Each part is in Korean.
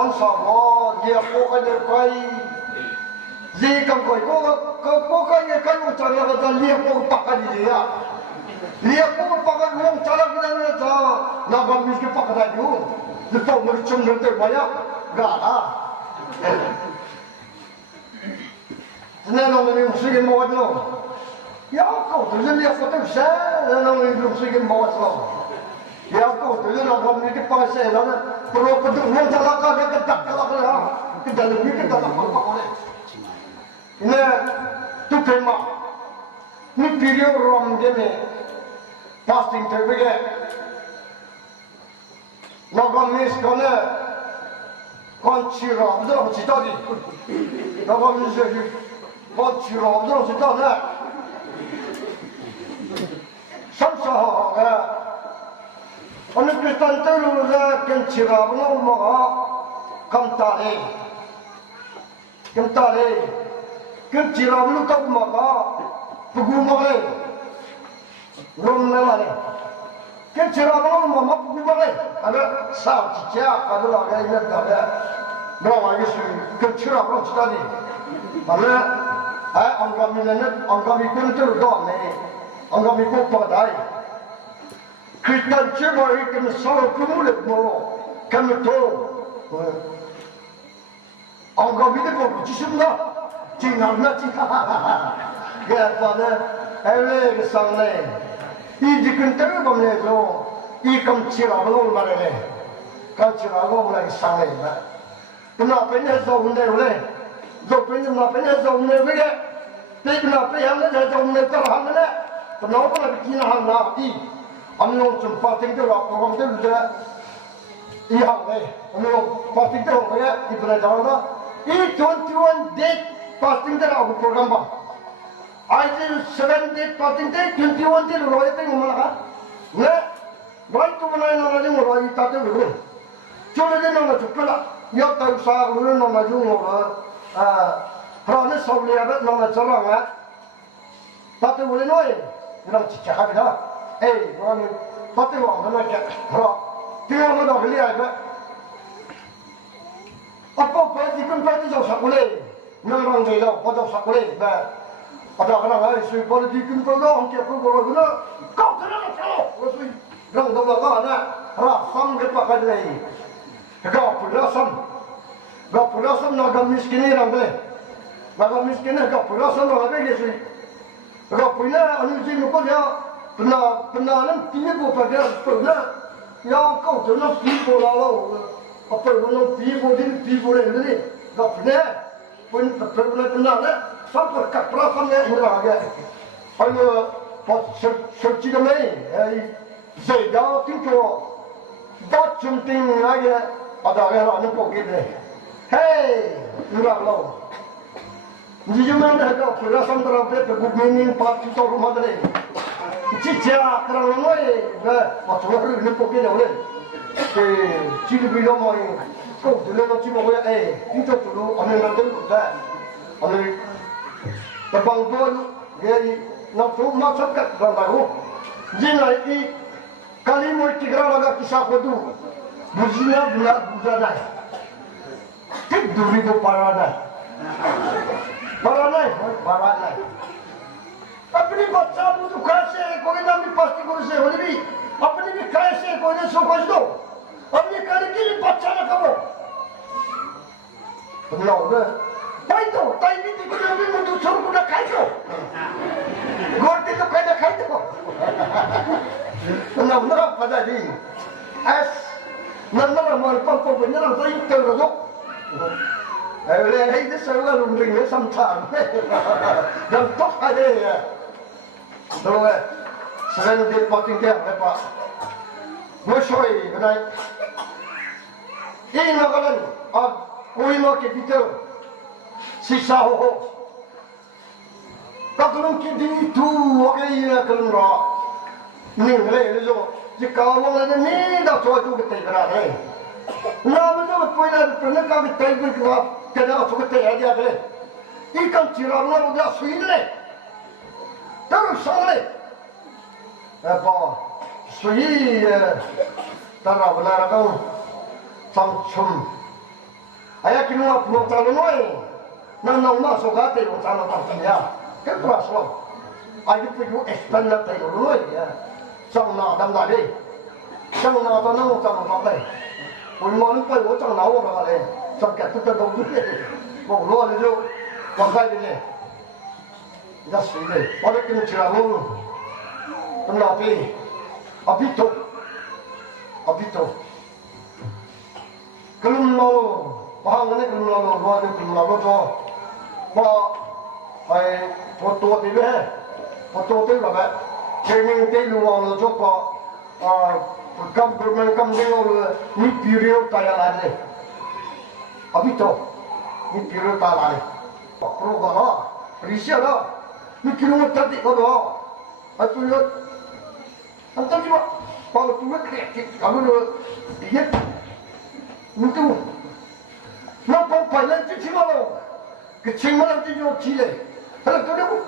son sao ye ko ka de kai ji kam koi ko ka ye kai mo chara ga da ye ko pa ka ji ya ye ko pa ka mo chara ga da ta na ba mi ki pa ka da ju de to mo chum de te ba ya ga a na no me mo sigue mo wa no ya ko de je ye ko te sa na no me mo sigue mo wa no ya ko de je na ba mi ki pa se na pro ko de mo chara ka de ka tak ka la ke da mi ki da la pa ko le ne tu pema ni period rom de me fasting te bege no go mis ko ne kon chi ro zo chi da di no go mis je kon chi ro zo chi da ne sam sa ho ga onu kristan te lu za ken chi ra no mo ga kam ta le ken chi ra lu ta mo ga pu gu mo le rom na la le ken chi ra mo ma pu gu mo le ada sa chi cha ka do la ga ina da le no wa yi su ken chi ra mo chi da ni ale ai on ga mi ne on ga mi ken te do ne on ga mi ko pa dai kristan chi mo yi ken sa pu mu le mo ken to on ga mi de ko chi sum na chi na chi ya pa ne ele ke sang le i di kun te ko ne zo i kam chi ra lo ma le ka chi ra lo ma sang le ba na pe ne zo ne le zo pe ne na pe ne zo ne ve ke te na pe ya ne zo ne ta ha ne to no ko la ki na ha na i am no chum pa ting te ra ko kom te de i ha le am no pa ting te ho ya i pra da na i 21 date fasting te ra ko program ba I did 7 date fasting te 21 date ro te ngom la ne right to na na jung ro i ta te ro chole de na chu pla ya ta sa ro na na jung ro ra ne so le ya na na cha ra nga ta te wo le no e na chi cha ha da ro ni ta te wa na ka ro ti wa na da le ya ba apo pa di kun pa di jo sa ko le na rang de lo pa jo sa ko le ba ada kana ai sui politikin ko lo ke ko ko na ko ta na sa lo sui rang do ga na ra sam de pa ka nei ga pula sam na ga miskin rang de ga miskin ga pula sam na ga ge sui ga pula anu ji ko ya pna nan ti ko pa ga ko na ya ko ta na ti ko la lo apa no ti ko le ni ga pna pun pna na sampai kaprasan ya murah ya. Kalau pas searching kami, saya dah tinggal, dah cunting lagi ada orang yang pokok ini. Hey, murah loh. Jadi mana ada perasan terapet berguminin part itu rumah tadi. Cica kerana noi, macam mana ini pokok ini oleh. Ciri bilang mau kau dulu nanti mau ya, kita dulu ane nanti kita ane Tabang tuan, jadi nak tu macam kat baru. Jadi ini kali mau tiga laga kisah kodu, buzina buzana. Tik duri tu parana. Apni bच्चा मुझे कैसे कोई ना भी पास्ती को से होने भी अपनी भी कैसे कोई ने सो कुछ दो अपनी करके भी बच्चा ना करो नो ना ताई तो ताई भी दिखने में मुझे छोड़ को ना खाई तो गोटी तो कहीं ना खाई तो ना ना पता नहीं ऐस ना ना मार पंप बन्ने ना तो इतना रहो Đây thấy sao là lùng rình nó xâm thảm đâm tóc hai đây đâu rồi sẽ lên điện báo tin kèm đấy bạn mới soi cái này đi nó cái lần ui nó cái video xì xa hồ hồ các lần kia đi thu cái gì là cái lần đó nhìn cái này rồi chỉ cao lắm là ní đào cho chú cái tay cái này nào bây giờ quay lại nó cao cái tay cái đó cái đó chú cái tay đi à cái đi cầm chỉ làm nó được suy đấy đó là sao đấy bỏ suy ta nào là đâu trong chum ayah kini mau pulang calon noi, nang masuk hati orang calon tantinya, kan keras loh. Ayah perlu expand lah tayo noi ya, sang na dam dali, sang na tanang sang na dali, pun mau nampai orang sang na orang dali, sang kat tu terdapat tu, mau luar ni tu, bangkai ni, dah sudah, orang kena cerahul, kenapa? Abito, kelum lo, bahang ni kelum lo, luar ni kelum lo tu, bah, ay foto tu be, foto tu be, training tu luar lo tu bah, kam dia lo ni period tayar ada, abito, ni period tayar ada, pro gala, Malaysia lah, ni kilometer tadi kau aku lihat, antar cuma, kalau tu kreatif, kalau dia, itu, nampak panjang tu cuma lo, kecil malam tu cuma cile, kalau tu dia,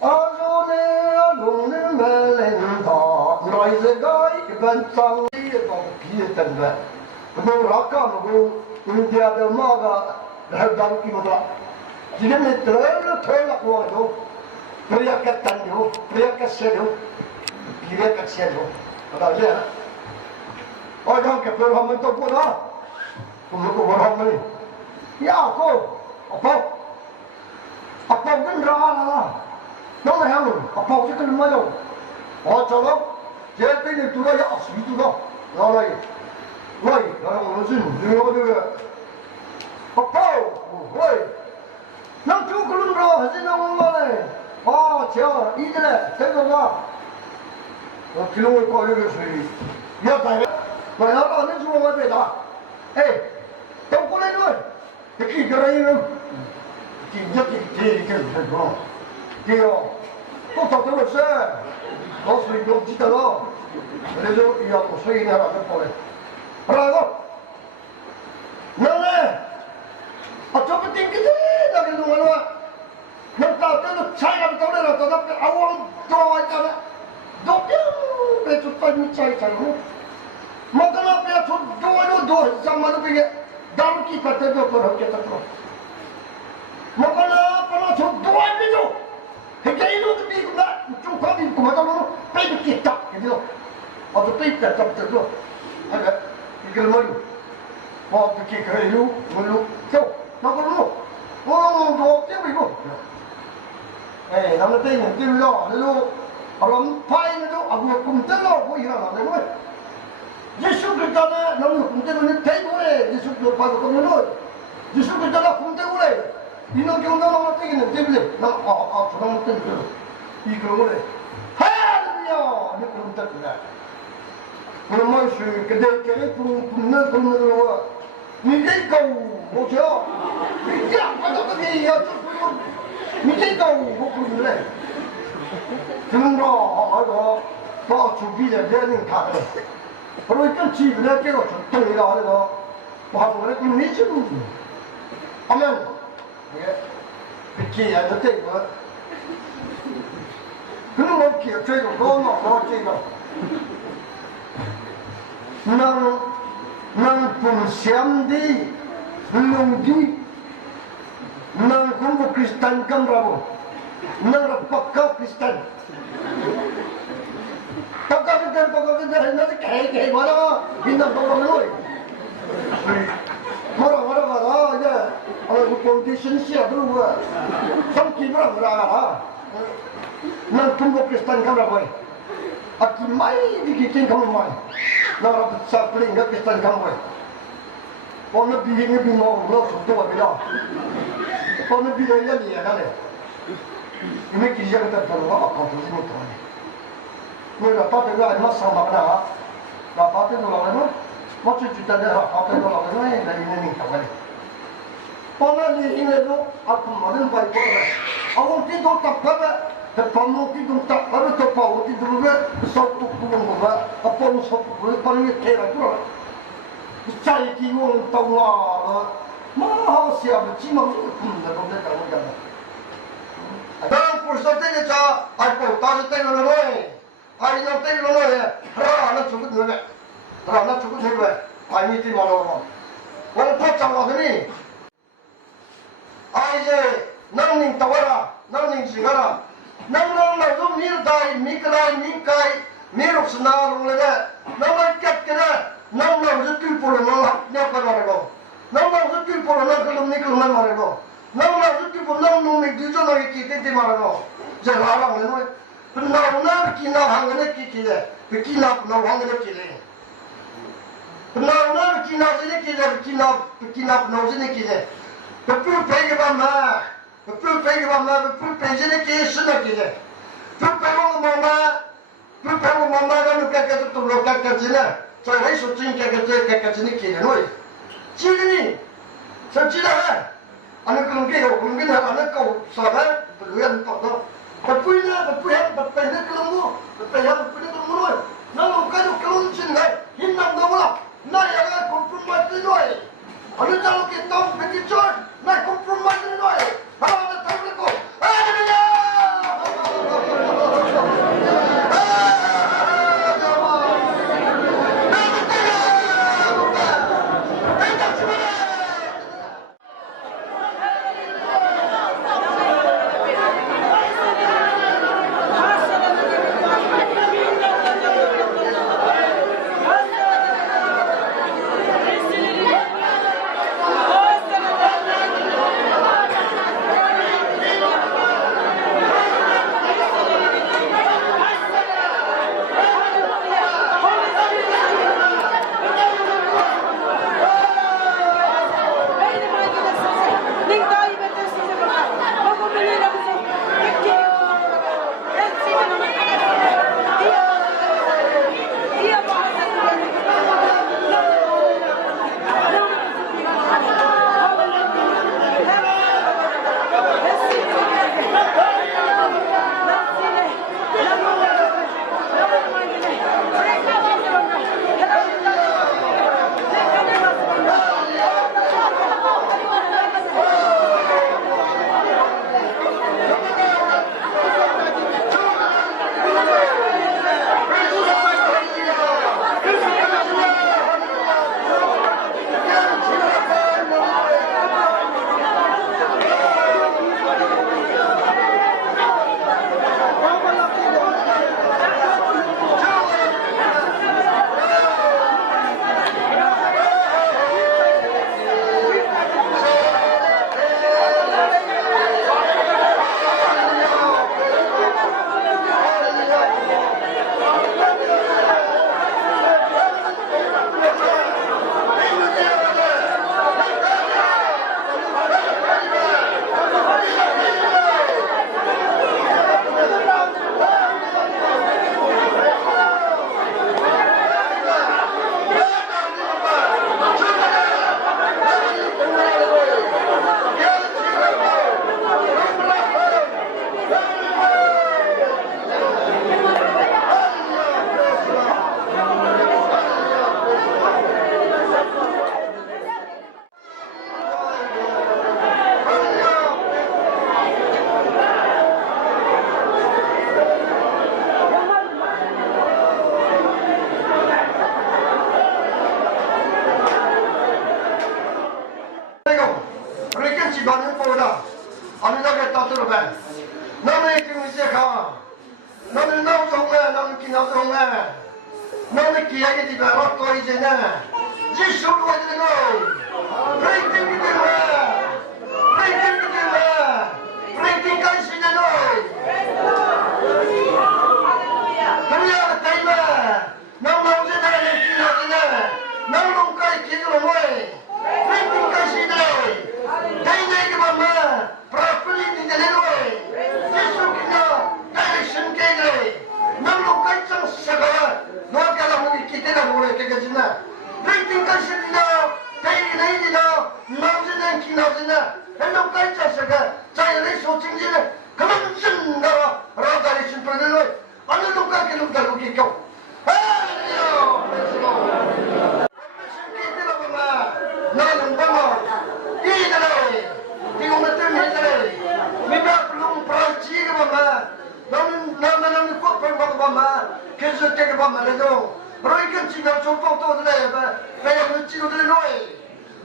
azone alone melenda, raisegai kebancang dia bangkit tenda, kemudian rakam aku, India dermaga, dah dalam kimia, jadi ni terlalu kuat tu. Pria katan tu, pria kasih tu, ada dia. Orang ke perham itu pun lah, untuk perham ni. Ya aku, apa benda lah, nama yang apa sih kalau malu, cakap, jadi ni tu dah asli tu dah, lagi, orang muslim, dia dia, apa, nak tu kalau dah hasil nama mana? 저 이들에 대거가 기록을 거리를 수리 여기다 뭐야 어느 주어가 되다 에이 동굴에 누워 이렇게 그러이는 진짜게 되게 되고 돼요 또 들었어 너 수리 좀 지다가 그래서 이하고 수리 나라서 보내 그러고 너네 어쩌면 띵기지 나게 동안은 Nampak tu cai apa tahu dah, tapi awam doa itu dah, doa betul betul cai. Maka apa ya tu doa zaman tu pergi dalam kita tu pergi kita tu. Maka apa tu doa itu, hingga itu tu pergi kita, cuma pergi kita tu pergi kita gitu. Atau pergi kita tu, agak pergi malu, mau pergi kerja malu, tu, nak malu, orang doa dia begitu. Nama tu yang tu lalu orang paling tu aku kumtel lah, boleh lah, boleh. Yesus kita na nama kumtel ni tak boleh, Yesus tu pakai kumtel. Yesus kita na kumtel boleh. Ini kita nama tu yang tu boleh. Nama nama tu tu, ini boleh. Haleluya, ni kumtel tu lah. Kalau masih kedai kumtel lah, ni kau, macam, ni apa tu ni ya tu. Mungkin kau bukan le, cuma ada bawa cubi je ni tak. Kalau itu cubi le kita cuci ni lah ada, bahawa mereka ni cuci. Amen. Fikir ada tu. Kalau mau kita cuci tu, kau nak cuci tu. Nang pun siam di, lunggi. Nang kumbu Kristen kan rabu, nang pakka Kristen. Pakka Kristen, nanti kayak mana? Bintang bawang loi. Mara aja, kalau condition siapa dulu, sampai mara. Nang kumbu Kristen kan rabu, aki mai dikitin kamu mai, nang rabu sapling nggak Kristen kamu mai. Orang bihingi bingung, lo suatu apa? Kalau biaya ni ada le, ini kerja kita terlalu apa tu semua tu ni. Mereka dapat juga ada sama mana, dapat itu orang mana, macam kita dah dapat itu orang mana yang dari ini tak boleh. Kalau ni ini tu, aku mahu baik pun. Awak tidur tak pada, terpamu tidur tak pada, terpamu tidur juga, satu kurang juga, apa satu kurang paling kira tu lah. Cari kiwang tahu lah. Mahal siapa cuma tu dah boleh tahu dah. Dan pusat ini cah, aku tahu tengok lorong, hari nak tengok lorong, rana cukup juga, rana cukup juga, kami ti malu. Kalau 포장하더니 아 이제 너는 떠와라 너는 지가라 너는 나도 밀다이 미크라이 민카이 미룩스 나롱레가 너는 깼게나 너는 어제 뛸포로 너는 내꺼라고 너는 어제 뛸포로 너는 그럼 니클만 말하고 너는 어제 뛸포 너는 뒤져나게 끼ጤ띠 말하고 이제 라랑은 나오나 기나 한거네 끼끼래 그 기나 나오한거네 끼래 나오나 기나지네 끼래 기나 나오지네 끼래 그 뿔빼기밤마 그 뿔빼기밤마 그 뿔빼지네 끼 쓰네 끼래 뿔빼고 mamma nu kakka tu lo kakka jina so hai so chin kakka jini kile noi chini so chila ha anu kulung ke na anu ko sa ba luyan to do tapi na kulung mo noi na lo ka jo kulung chin hai hin nam do la na ya ga compromise noi anu chalo ke tom beti chor na compromise noi ha na tam ko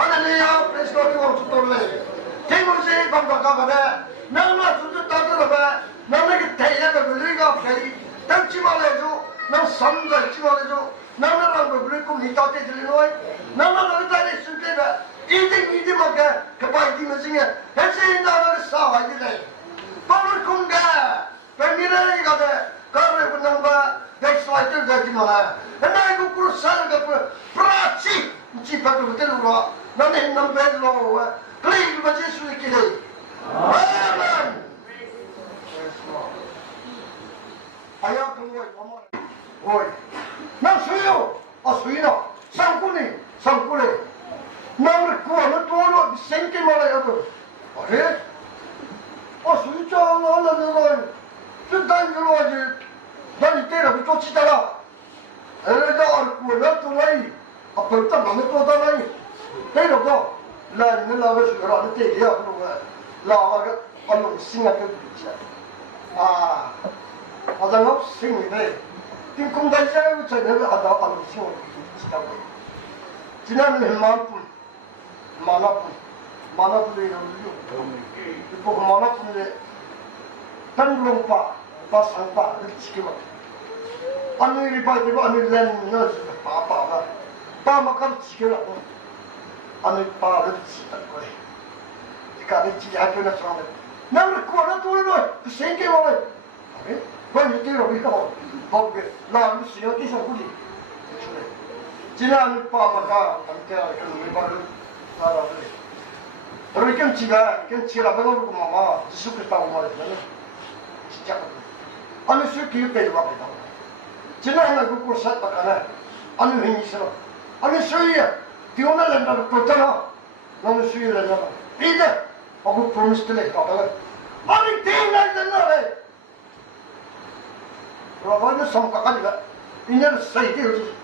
하나님이여 그리스도의 왕초도를 대문시 방방가가네 나나 주주 따들어봐 나에게 대야가 그리가 없이 땅치 말해줘 나 삼자치 말해줘 나나랑 그걸 꿈이 따뜻해지는 거야 나나랑 다리 쓸때가 이등 먹게 그바이 뒤면서게 해시 나를 싸워야 돼 바로 공개 백미래가 가대 가를 분당과 백스와이들 되지 마라 나 이거 그로 살가 프라치 집합을 못해놓으라 나는 힘난 배들로 그래 이거 예수 있게 돼 아멘 아야 그거 어이 나 수요 수이나 상꾼이 나를 구하는 도로 생기 말아야도 그래 수이잖아 나는 딴 줄로 하지 난 이때라도 쫓지다가 에레다 구하는 도라이 벌떡 너무 또다라이 때려도 나는 나가서 그러는 때야 그러고 나와가 얼른 생각해 보자 화장업 생일에 띵콩달자고 저녁을 하다 얼른 생각해 보자고 지나는 만화뿐 이러면요 보고 만화뿐인데 단롱파 바상파를 지켜봐 안을 봐야 되고 안을 내는 빠빠가 빠마감 지켜라고 안을 빠를 지켜라고 그러니까 지하교나 처음에 나를 구하나 돌려 그 생계 말해 그래? 그건 이때로 우리가 보게 나를 시어기서 우리 지난 빠마가 함께하는 그 말을 알아보래 그러니 경치가 배고프고 마마 지속했다고 말했잖아 진짜 아니 술 기획대로 왔다 지나가 그걸 샀다가네 아니 왜 있어 아니 수위야 비오는 랜다를 뻗잖아 너는 수위를 낸다가 이제 그 프로미스트를 가다가 아니 대날 된다래 그러고 성과까지가 이제는 사이대요지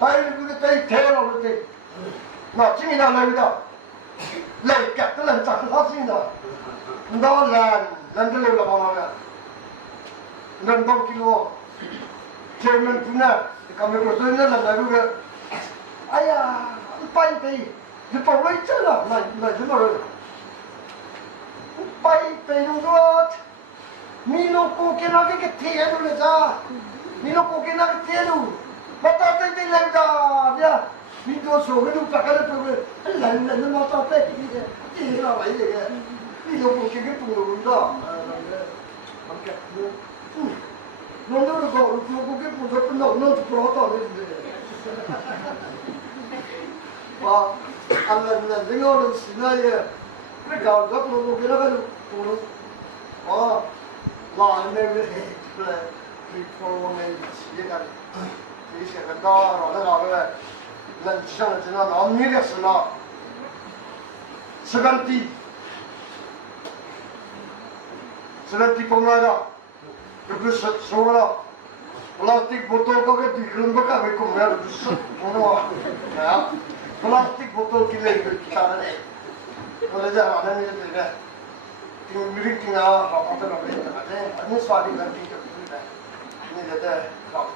아니 그게 대라고 그랬지 나 증이나 내비다 lấy kẹt cái lần chặt phát sinh rồi đó là lần cái lần là bao nhiêu lần bao kilo trên lần thứ nào thì cầm cái tôi nhất lần này luôn kìa ai à bay thì bảo lấy chứ là này thế nào rồi bay thì đúng rồi milo cô kia nó cái thìa luôn là sao milo cô kia nó cái thìa luôn mà ta thấy lên ra nha mình tôi số cái lúc cả cái tôi lần nó tao tết gì là vậy vậy ví dụ một cái bụng luôn đó bằng kẹt luôn nó được gọi nó cái bụng nó phân động nó pro to lên và anh lần cái ngô lần xí này cái gạo gấp nó cái nó cái bụng nó là anh em cái cái pro này chỉ cái thì sẽ cái đó rồi nó rồi lần sau là nó 엄밀했으나 스간티 봉하다 그 소라 플라스틱 보틀 거기 그런 거 가면 그 뭐야 무슨 뭐야 플라스틱 보틀 길에 이렇게 따라내 그러자 안 하는 애들이 그 미리팅아 하더라고 그랬는데 아니 수학이 같은 게 없는데 근데 내가